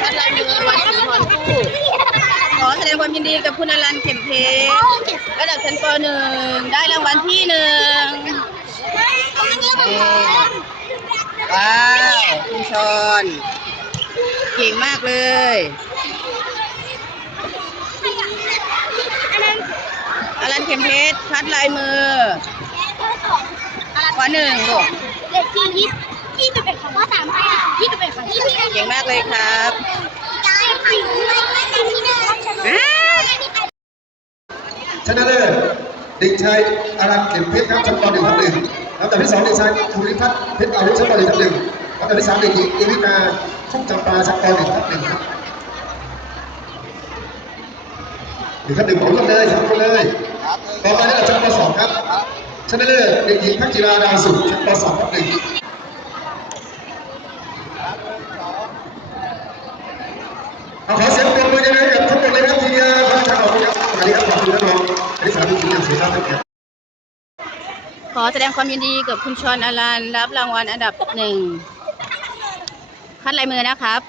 คัดลายมือวันสุนทรภู่ ขอแสดงความยินดีกับคุณอรันเข็มเพชรระดับชั้นป .1 ได้รางวัลที่หนึ่งว้าวคุณชอนเก่งมากเลยอรันเข็มเพชรคัดลายมือขอหนึ่งลูก เก่งมากเลยครับชนะเลิศเด็กชายอารันเข็มเพชรครับชั้นป .1 ทับหนึ่งลำดับที่สองเด็กชายภูริพัฒน์เพชรอาวุธชั้นป .1 ทับหนึ่งลำดับที่สามเด็กหญิงเอวิกาชุกจำปาชั้นป .1 ทับหนึ่งครับหนึ่งทับหนึ่งผมลงเลยสามคนเลยต่อไประดับชั้นป .2 ครับชนะเลิศเด็กหญิงพักจิราดาวสุขชั้นป .2 ทับหนึ่งเอาขอเสียงปรบมือยังไงกับทุกคนเลยครับทีเดียวขอบคุณครับสวัสดีครับขอบคุณครับน้องอันนี้สามทีมอย่างเสียท่าครับ ขอแสดงความยินดีกับคุณชอนอลันรับรางวัลอันดับหนึ่งคัดลายมือนะครับ